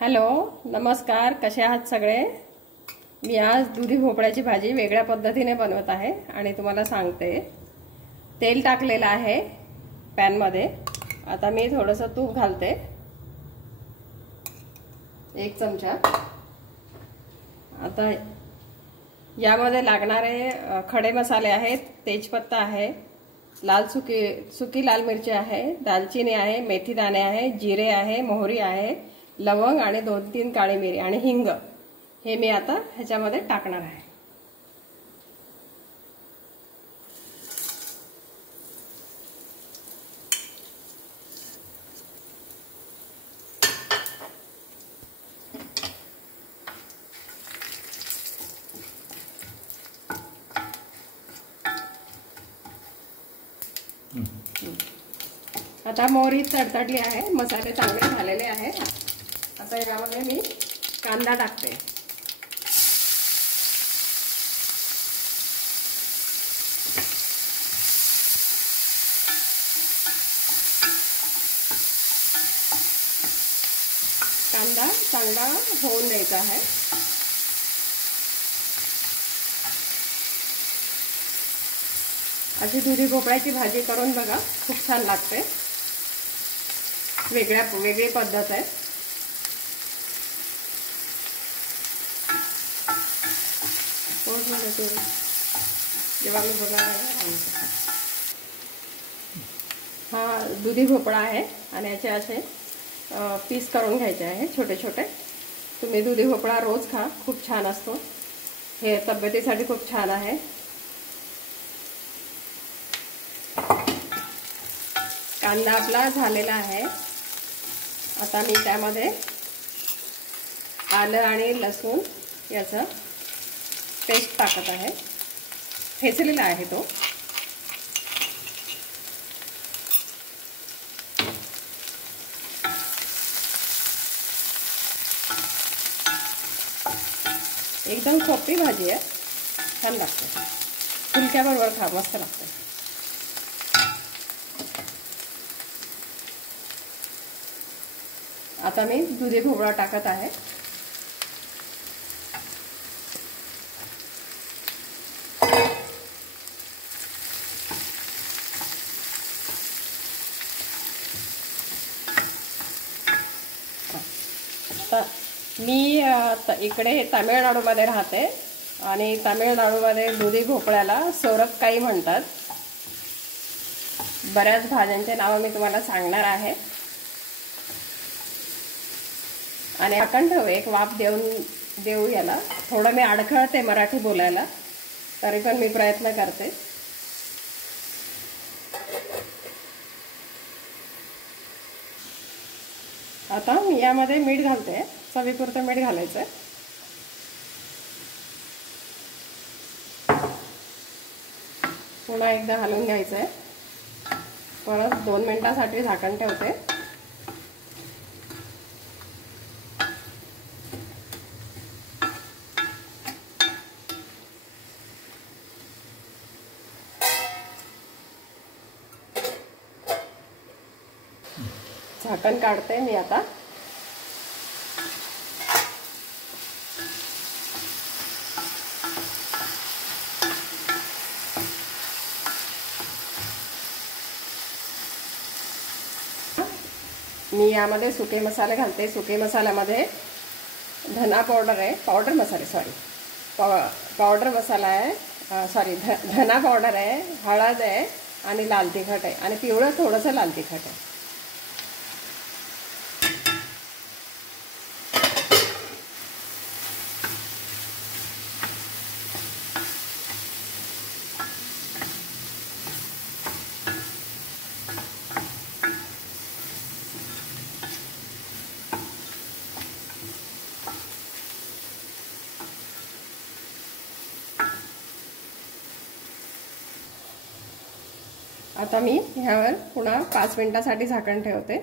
Hello, नमस्कार. कसे आहात सगळे? मी आज दुधी भोपळ्याची भाजी वेगळ्या पद्धतीने बनवत आहे आणि तुम्हाला सांगते. तेल टाकलेलं आहे पॅन मध्ये. आता मी थोडंसं तूप घालते, 1 चमचा. आता यामध्ये लागणारे खडे मसाले आहेत. तेजपत्ता आहे, सुकी लाल मिरची आहे, दालचिनी आहे, मेथी दाणे आहे, जिरे आहे, मोहरी आहे, लवंग आणि 2-3 काळी मिरी आणि हिंग. हे मी आता ह्याच्यामध्ये टाकणार आहे. आता मोहरी तडतडली आहे, मसाले चांगले झालेले आहे. आता यामध्ये मी कांदा टाकते. कांदा चांगला होऊन द्यायचा आहे. अशी दुधी भोपळ्याची भाजी करून बघा, खूप छान लागते. वेगळी पद्धत आहे. जेव्हा मी बघा, हा दुधी भोपळा आहे आणि याचे असे पीस करून घ्यायचे आहे, छोटे छोटे. तुम्ही दुधी भोपळा रोज खा, खूप छान असतो. हे तब्येतीसाठी खूप छान आहे. कांदा आपला झालेला आहे. आता मी त्यामध्ये आलं आणि लसूण याचं पेस्ट टाकत आहे. ठेचलेला आहे तो. एकदम सोपी भाजी आहे, छान लागते. फुलक्याबरोबर खा, मस्त लागते. आता मी दुधी भोपळा टाकत आहे. मी इकडे तामिळनाडूमध्ये राहते आणि तामिळनाडूमध्ये दुधी भोपळ्याला सोरकाई म्हणतात. बऱ्याच भाज्यांचे नाव मी तुम्हाला सांगणार आहे. आणि अखंड एक वाफ देऊ याला. थोडं मी अडखळते मराठी बोलायला, तरी पण मी प्रयत्न करते. आता मी यामध्ये मीठ घालते. चवीपुरतं मीठ घालायचं. पुन्हा एकदा हलवून घ्यायचंय. परत 2 मिनिटांसाठी झाकण ठेवते. झाकण काढते मी आता. मी यामध्ये सुके मसाले घालते. सुके मसाल्यामध्ये धना पावडर आहे, पावडर मसाला आहे, धना पावडर आहे, हळद आहे आणि लाल तिखट आहे आणि पिवळं थोडंसं लाल तिखट आहे. आता मी ह्यावर पुन्हा 5 मिनिटांसाठी झाकण ठेवते.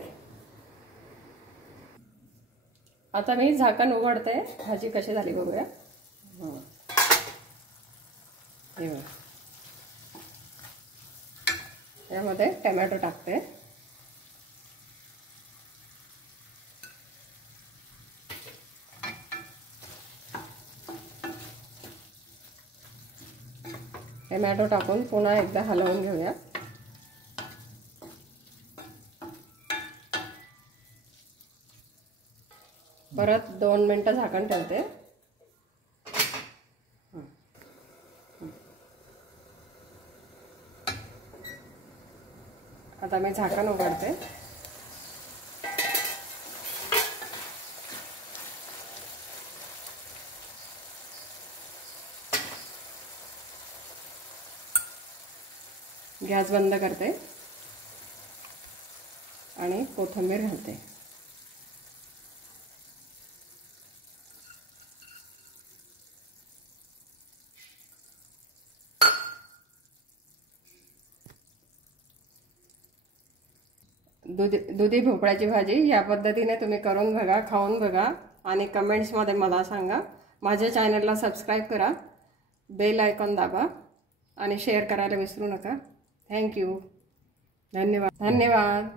आता मी झाकण उघडते. भाजी कशी झाली बघूया. यामध्ये टोमॅटो टाकते. टोमॅटो टाकून पुन्हा एकदा हलवून घेऊया. परत 2 मिनिटं झाकण ठेवते. आता मी झाकण उघडते. गॅस बंद करते आणि कोथिंबीर घालते. दुधी भोपळ्याची भाजी या पद्धतीने तुम्ही करून बघा, खाऊन बघा आणि कमेंट्समध्ये मला सांगा. माझ्या चॅनलला सबस्क्राईब करा, बेल आयकॉन दाबा आणि शेअर करायला विसरू नका. थँक्यू. धन्यवाद.